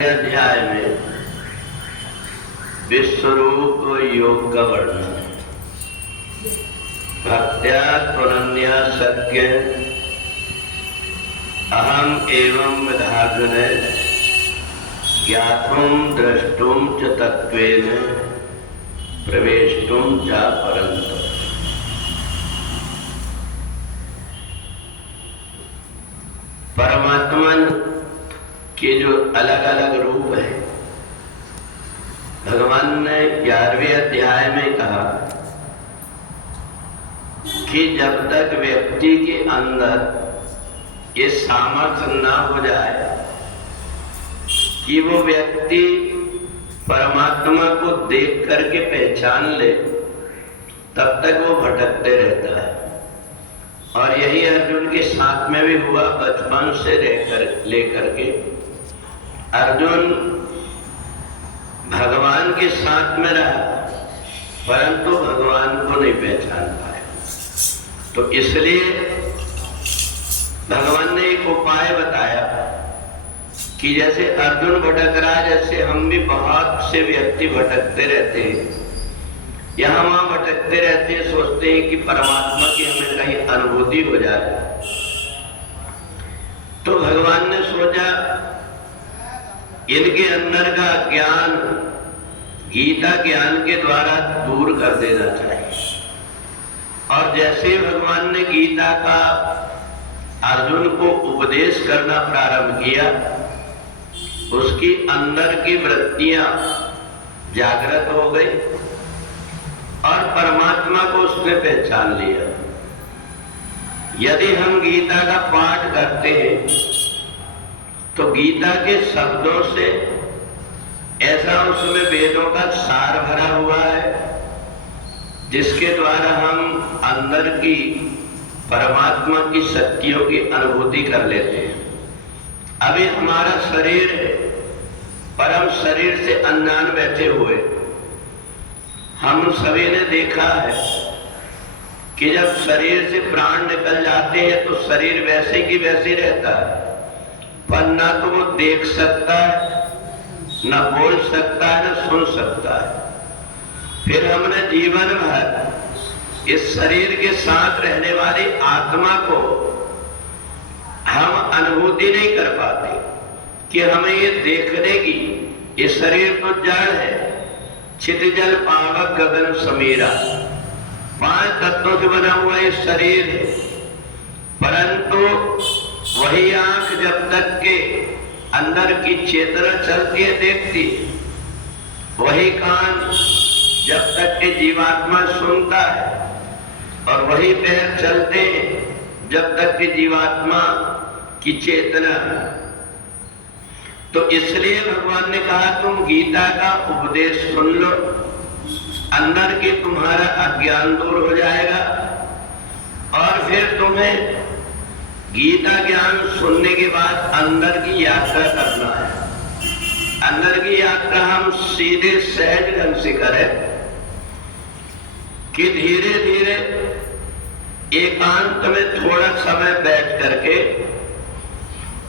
अध्याय में विश्वरूप योग का वर्णन है। भक्त्या त्वनन्या सत्य अहम एवं विधार्जुन ज्ञातुम द्रष्टुम च तत्त्वेन प्रवेष्टुम च परन्तप। परमात्मा के जो अलग अलग रूप है, भगवान ने 11वें अध्याय में कहा कि जब तक व्यक्ति के अंदर ये सामर्थ्य न हो जाए कि वो व्यक्ति परमात्मा को देख करके पहचान ले, तब तक वो भटकते रहता है। और यही अर्जुन के साथ में भी हुआ। बचपन से लेकर के अर्जुन भगवान के साथ में रहा, परंतु भगवान को नहीं पहचान पाया। तो इसलिए भगवान ने एक उपाय बताया कि जैसे अर्जुन भटक रहा, जैसे हम भी बहुत से व्यक्ति भटकते रहते हैं, यहाँ वहां भटकते रहते हैं, सोचते हैं कि परमात्मा की हमें कहीं अनुभूति हो जाए। तो भगवान ने सोचा इनके अंदर का ज्ञान गीता ज्ञान के द्वारा दूर कर देना चाहिए। और जैसे भगवान ने गीता का अर्जुन को उपदेश करना प्रारंभ किया, उसकी अंदर की वृत्तियां जागृत हो गई और परमात्मा को उसने पहचान लिया। यदि हम गीता का पाठ करते हैं तो गीता के शब्दों से ऐसा उसमें वेदों का सार भरा हुआ है, जिसके द्वारा हम अंदर की परमात्मा की शक्तियों की अनुभूति कर लेते हैं। अभी हमारा शरीर है, परम शरीर से अनजान बैठे हुए हम सभी ने देखा है कि जब शरीर से प्राण निकल जाते हैं तो शरीर वैसे की वैसे रहता है, पर ना तो वो देख सकता है, ना बोल सकता है, ना सुन सकता है। फिर हमने जीवन भर इस शरीर के साथ रहने वाली आत्मा को हम अनुभूति नहीं कर पाते कि हमें ये देखने की, ये शरीर तो जड़ है, क्षितिजल पावक गगन समीरा, 5 तत्वों से बना हुआ ये शरीर है। परंतु वही आंख जब तक के अंदर की चेतना चलती है, देखती है, वही कान जब तक के जीवात्मा सुनता है, और वही पैर चलते हैं जब तक कि जीवात्मा की चेतना। तो इसलिए भगवान ने कहा तुम गीता का उपदेश सुन लो, अंदर की तुम्हारा अज्ञान दूर हो जाएगा और फिर तुम्हें गीता ज्ञान सुनने के बाद अंदर की यात्रा करना है। अंदर की यात्रा हम सीधे सहज ढंग से करें कि धीरे धीरे एकांत में थोड़ा समय बैठ करके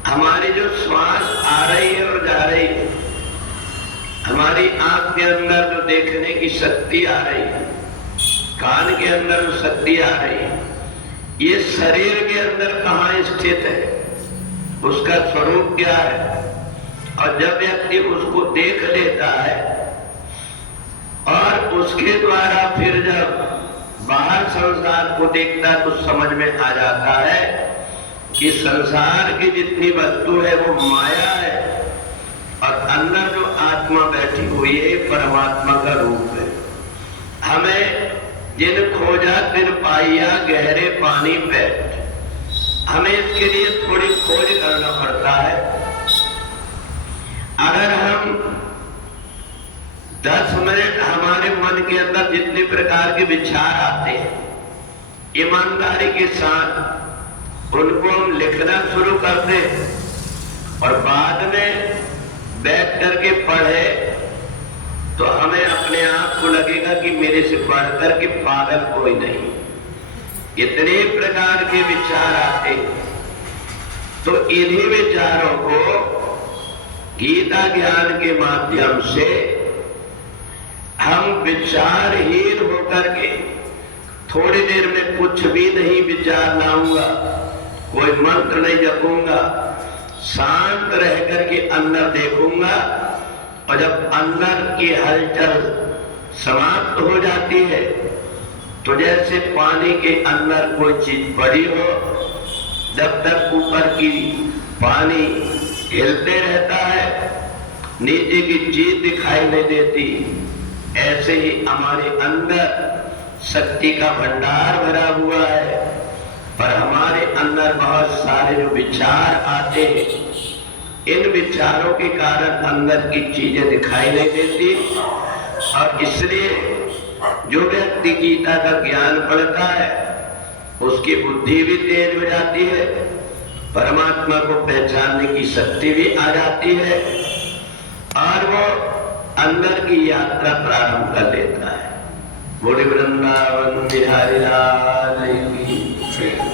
हमारी जो श्वास आ रही है और जा रही है, हमारी आंख के अंदर जो देखने की शक्ति आ रही है, कान के अंदर जो शक्ति आ रही है, ये शरीर के अंदर कहाँ स्थित है, उसका स्वरूप क्या है। और जब व्यक्ति उसको देख लेता है और उसके द्वारा फिर जब बाहर संसार को देखता है तो समझ में आ जाता है कि संसार की जितनी वस्तु है वो माया है और अंदर जो आत्मा बैठी हुई है परमात्मा का रूप है। हमें जिन खोजा तिन पाइया गहरे पानी बैठ, हमें इसके लिए थोड़ी खोज करना पड़ता है। अगर हम 10 मिनट हमारे मन के अंदर जितने प्रकार के विचार आते हैं, ईमानदारी के साथ उनको हम लिखना शुरू कर दें और बाद में बैठ करके पढ़े, तो हमें अपने आप को लगेगा कि मेरे से बढ़कर के पागल कोई नहीं। इतने प्रकार के विचार आते, तो इन्हीं विचारों को गीता ज्ञान के माध्यम से हम विचारहीन होकर के, थोड़ी देर में कुछ भी नहीं विचार लाऊंगा, कोई मंत्र नहीं जपूंगा, शांत रह करके अंदर देखूंगा, और जब अंदर की हलचल समाप्त हो जाती है तो जैसे पानी के अंदर कोई चीज पड़ी हो, जब तक ऊपर की पानी हिलते रहता है, नीचे की चीज दिखाई नहीं देती, ऐसे ही हमारे अंदर शक्ति का भंडार भरा हुआ है, पर हमारे अंदर बहुत सारे जो विचार आते हैं, इन विचारों के कारण अंदर की चीजें दिखाई नहीं देती। और इसलिए जो व्यक्ति गीता का ज्ञान पढ़ता है उसकी बुद्धि भी तेज हो जाती है, परमात्मा को पहचानने की शक्ति भी आ जाती है, और वो अंदर की यात्रा प्रारंभ कर लेता है। बोले वृंदावन बिहारी लाल की।